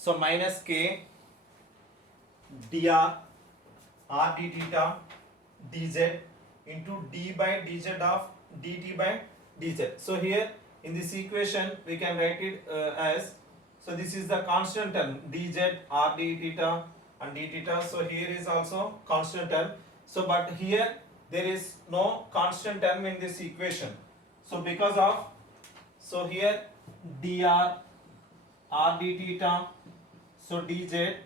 So minus k dr r d theta dz into d by dz of dt by dz. So here in this equation we can write it as, so this is the constant term dz r d theta and d theta. So here is also constant term. So but here there is no constant term in this equation. So because of, so here dr r d theta, so dz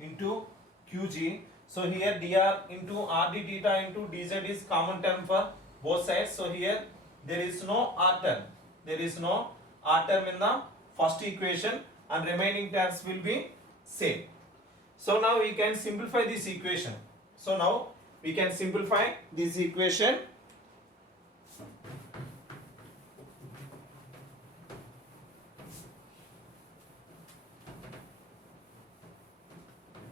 into qg. So here dr into r d theta into dz is common term for both sides. So here there is no r term. There is no r term in the first equation and remaining terms will be same. So now we can simplify this equation. So now we can simplify this equation.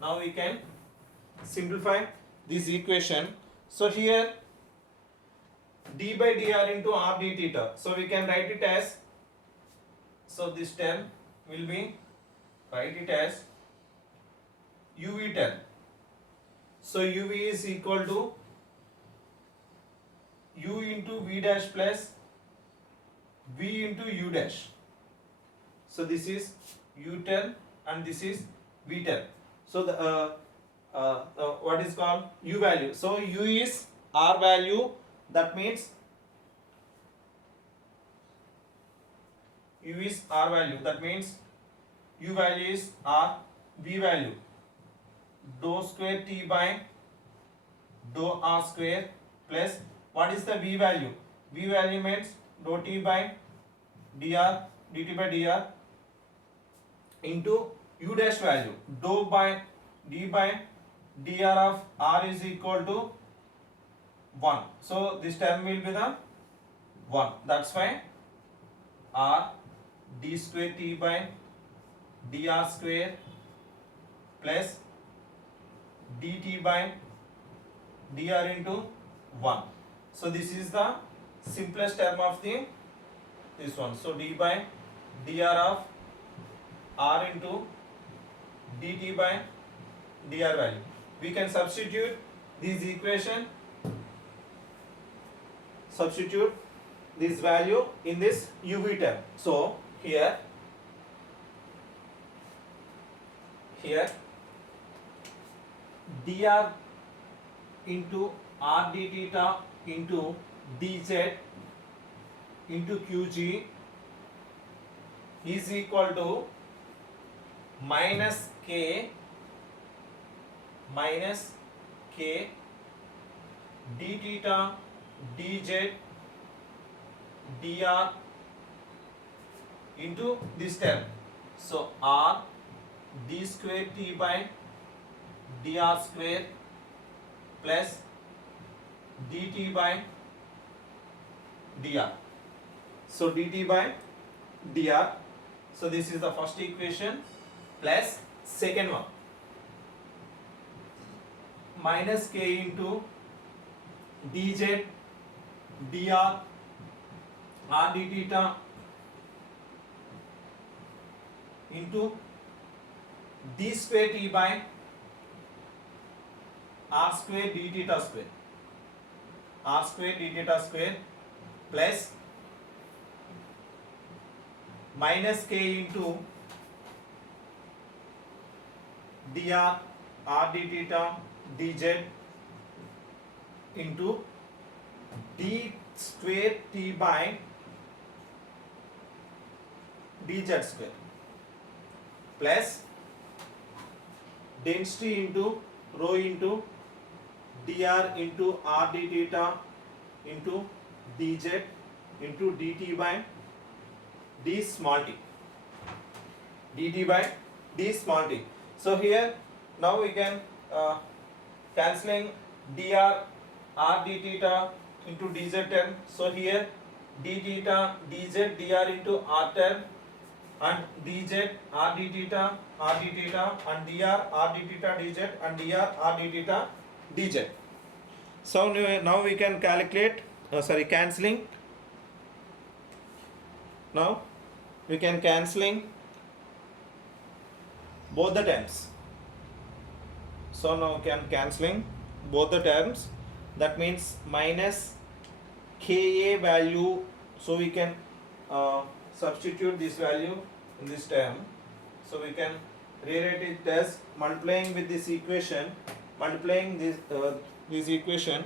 Now we can simplify this equation. So here d by dr into r d theta. So we can write it as, so this term will be, write it as uv term. So uv is equal to u into v dash plus v into u dash. So this is u term and this is v term. So the what is called u value. So u is r value, that means u is r value, that means u value is r, v value dou square t by dou r square plus, what is the v value? V value means dou t by dr dt by dr into u dash value dou by d by dr of r is equal to 1. So this term will be the 1. That's why r d square t by dr square plus dt by dr into 1. So this is the simplest term of the this one. So d by dr of r into dt by dr value. We can substitute this equation, substitute this value in this uv term. So here dr into r d theta into dz into qg is equal to minus k d theta dz dr into this term. So r d square t by dr square plus dt by dr. So dt by dr. So this is the first equation plus second one minus k into dz dr r d theta into d square t by r square d theta square, r square d theta square plus minus k into dr r d theta dz into d square t by dz square plus density into rho into dr into r d theta into dz into dt by d small t, dt by d small t. So here now we can cancelling dr r d theta into dz term. So here d theta dz dr into r term and dz r d theta and dr r d theta dz and dr r d theta dz. So now we can calculate cancelling. Now we can cancelling both the terms. So now we can cancelling both the terms. That means minus Ka value. So we can substitute this value in this term. So we can rewrite it as multiplying with this equation, multiplying this equation